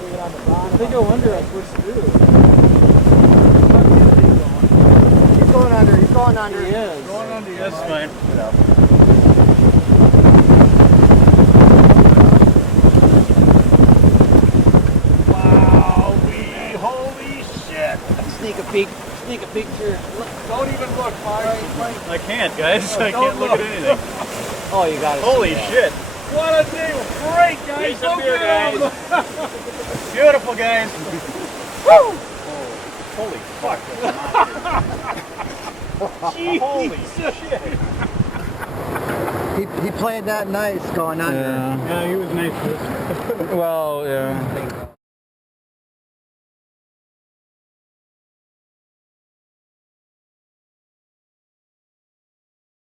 If they go under, I push through. He's going under. He's going under. He is. Going under. That's fine. Wow, holy shit. Sneak a peek. Sneak a picture. Don't even look, Mike. I can't, guys. I can't look at anything. Oh, you got it. Holy shit. What a day. Great, guys. Here's Go some beer, get 'em. Beautiful, guys. Woo! Holy fuck. Holy shit. He played that nice going under. Yeah, he was nice. Well, yeah.